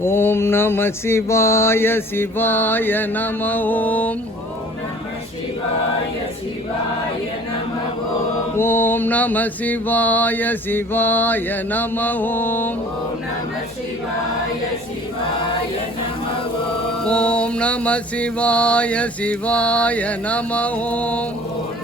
ओम नमः शिवाय शिवाय नम ओम। ओम नमः शिवाय शिवाय नम ओम। ओम नमः शिवाय शिवाय नम ओम।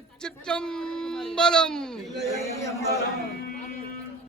திருச்சிற்றம்பலம்